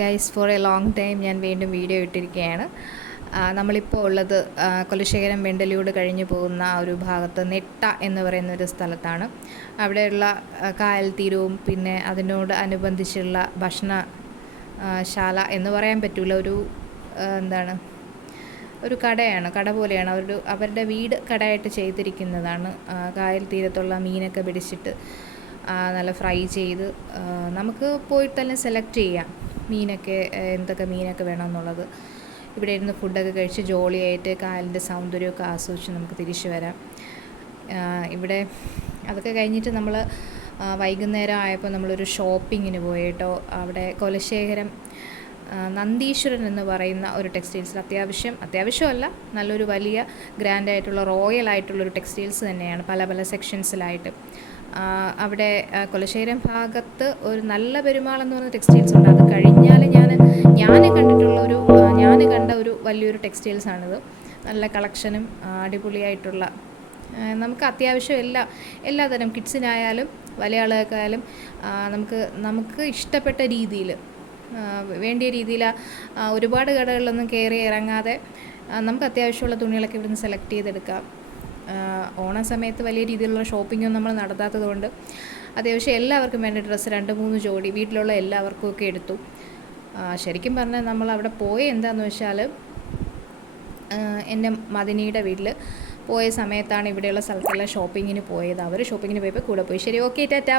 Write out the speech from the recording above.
Guys for a long time ഞാൻ വീണ്ടും video ഇട്ടിരിക്കുകയാണ്. നമ്മളിപ്പോൾ ഉള്ളത് കൊല്ലശേഖരം വെണ്ടലിയോട് കഴിഞ്ഞു പോകുന്ന ഒരു ഭാഗത്ത് നെട്ട എന്ന് പറയുന്ന ഒരു സ്ഥലത്താണ്. അവിടെയുള്ള കായൽ തീരവും പിന്നെ അതിനോട് അനുബന്ധിച്ചുള്ള ഭക്ഷണശാല എന്ന് പറയാൻ പറ്റില്ല, ഒരു കടയാണ്, കട പോലെയാണ്. അവരുടെ വീട് കടയായിട്ട് ചെയ്തിരിക്കുന്നതാണ്. കായൽ തീരത്തുള്ള മീനൊക്കെ പിടിച്ചിട്ട് നല്ല ഫ്രൈ ചെയ്ത് നമുക്ക് പോയിട്ട് തന്നെ സെലക്ട് ചെയ്യാം മീനൊക്കെ, എന്തൊക്കെ മീനൊക്കെ വേണമെന്നുള്ളത്. ഇവിടെ ഇരുന്ന് ഫുഡൊക്കെ കഴിച്ച് ജോളിയായിട്ട് കായലിൻ്റെ സൗന്ദര്യമൊക്കെ ആസ്വദിച്ച് നമുക്ക് തിരിച്ചു വരാം. ഇവിടെ അതൊക്കെ കഴിഞ്ഞിട്ട് നമ്മൾ വൈകുന്നേരം ആയപ്പോൾ നമ്മളൊരു ഷോപ്പിങ്ങിന് പോയി കേട്ടോ. അവിടെ കൊലശേഖരം നന്ദീശ്വരൻ എന്ന് പറയുന്ന ഒരു ടെക്സ്റ്റൈൽസിൽ അത്യാവശ്യമല്ല, നല്ലൊരു വലിയ ഗ്രാൻഡായിട്ടുള്ള റോയൽ ആയിട്ടുള്ളൊരു ടെക്സ്റ്റൈൽസ് തന്നെയാണ്, പല പല സെക്ഷൻസിലായിട്ട്. അവിടെ കൊലശേഖരം ഭാഗത്ത് ഒരു നല്ല പെരുമാൾ എന്ന് പറയുന്ന ടെക്സ്റ്റൈൽസ് ഉണ്ട്. അത് കഴിഞ്ഞാൽ ഞാൻ കണ്ട ഒരു വലിയൊരു ടെക്സ്റ്റൈൽസാണിത്. നല്ല കളക്ഷനും അടിപൊളിയായിട്ടുള്ള, നമുക്ക് അത്യാവശ്യം എല്ലാതരം കിഡ്സിനായാലും വലിയ ആളുകൾക്കായാലും നമുക്ക് ഇഷ്ടപ്പെട്ട രീതിയിൽ, വേണ്ടിയ രീതിയിൽ ഒരുപാട് കടകളിലൊന്നും കയറി ഇറങ്ങാതെ നമുക്ക് അത്യാവശ്യമുള്ള തുണികളൊക്കെ ഇവിടുന്ന് സെലക്ട് ചെയ്തെടുക്കാം. ഓണ സമയത്ത് വലിയ രീതിയിലുള്ള ഷോപ്പിങ്ങൊന്നും നമ്മൾ നടത്താത്തത് കൊണ്ട് അത്യാവശ്യം എല്ലാവർക്കും വേണ്ട ഡ്രസ്സ് 2-3 ജോഡി വീട്ടിലുള്ള എല്ലാവർക്കും ഒക്കെ എടുത്തു. ശരിക്കും പറഞ്ഞാൽ നമ്മൾ അവിടെ പോയ എന്താണെന്ന് വെച്ചാൽ, എൻ്റെ മദിനിയുടെ വീട്ടിൽ പോയ സമയത്താണ് ഇവിടെയുള്ള സ്ഥലത്തെല്ലാം ഷോപ്പിങ്ങിന് പോയത്. അവർ ഷോപ്പിങ്ങിന് പോയപ്പോൾ കൂടെ പോയി. ശരി, ഓക്കെ, ടാറ്റാ.